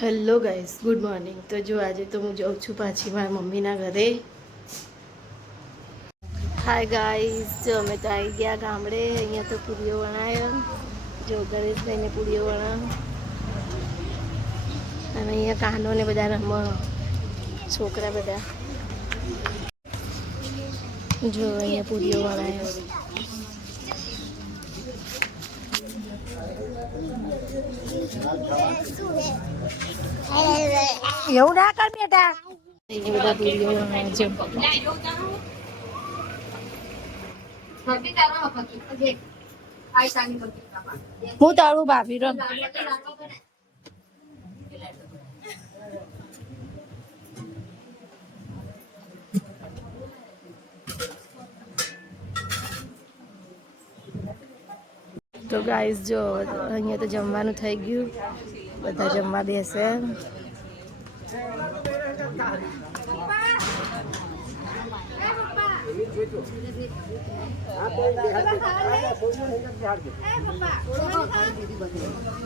Hello guys, good morning. તો જો આજે તો હું જાઉં છું પાછી મારા મમ્મીના ઘરે. હાય ગાઈસ, જો અમે તો આવી ગયા ગામડે. અહીંયા તો પૂરીઓ વણાયો. જો ગણેશભાઈને પૂરીઓ વણા અને અહીંયા કાનો ને બધા રમો છોકરા બધા. જો અહીંયા પૂરીઓ વણાયો. એવું ના કર બેટા. એ બધા પૂરીઓ વણાય છે. હું તારું ભાભી રમ. તો ગાઈસ જો અહીંયા તો જમવાનું થઈ ગયું. બધા જમવા બેસે.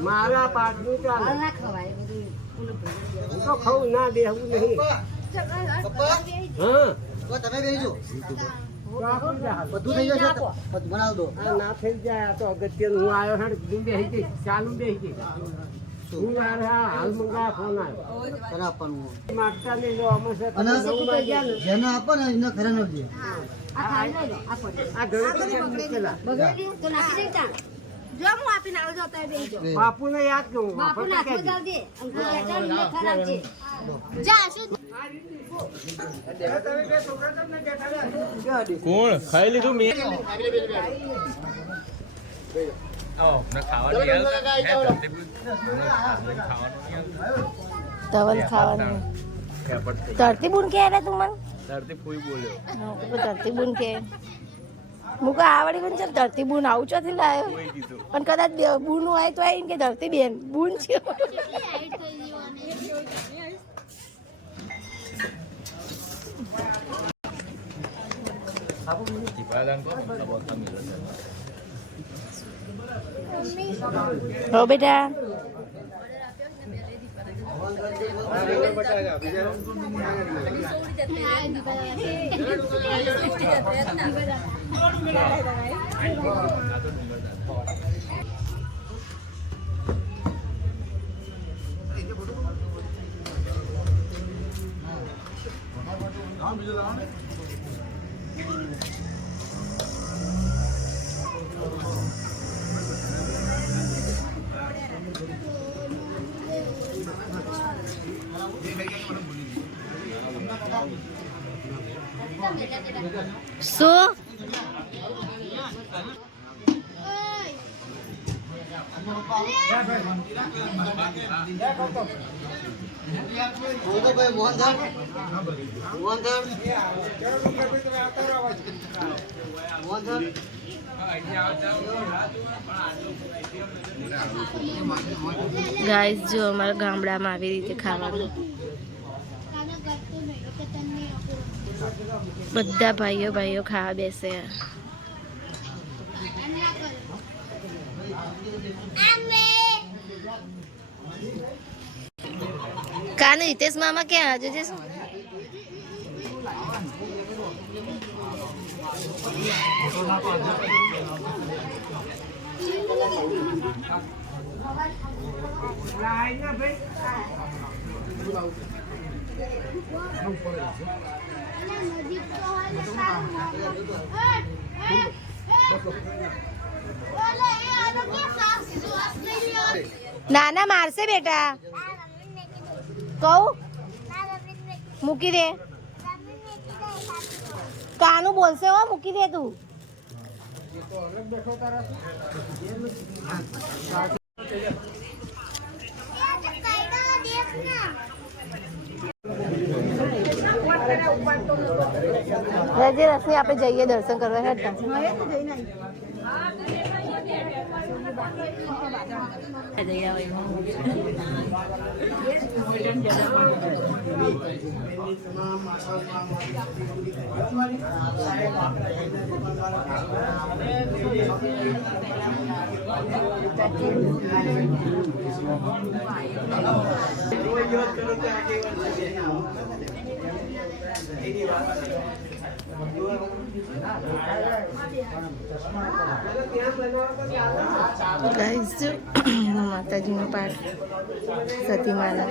મારા પાટનું ચાલે તો ખાવું ના દેવું નહીં. હા તમે બેસજો બધું થઈ જશે બનાવ દો. ના થઈ જાય તો અગત્યનું હું આવ્યો છે બેસી જઈશ. ચાલુ બેસી જઈશ. હું હાલ મંગા ફોન આવ્યો આપવાનું માગતા નહીં લો અમે જેને આપો ને એને ખરે ન દે. આ બાપુ ને યાદ કરું. કોણ ખાઈ લીધું મેં તવલ ખાવાનું ધરતી બુન કે તું મને ધરતી ફૂઈ બોલ્યો ધરતી બુન કે હું કો આવડી બન છે ધરતી બુન આવું ચોથી લાયો પણ કદાચ બુન હોય તો આવીને કે ધરતી બેન બુન છે. હો બેટા શું ગાઈસ જો અમારા ગામડામાં આવી રીતે ખાવાનું બધા ભાઈઓ ખાવા બેસે. કાને હિતેશ મામા ક્યાં આજે છે? નાના મારશે બેટા કહું મૂકી દે. કાનું બોલશે હો મૂકી દે તું. રજે રસની આપણે જઈએ દર્શન કરવા. હેઠા ગાઈસ જો માતાજીનો પાઠ સતીમાના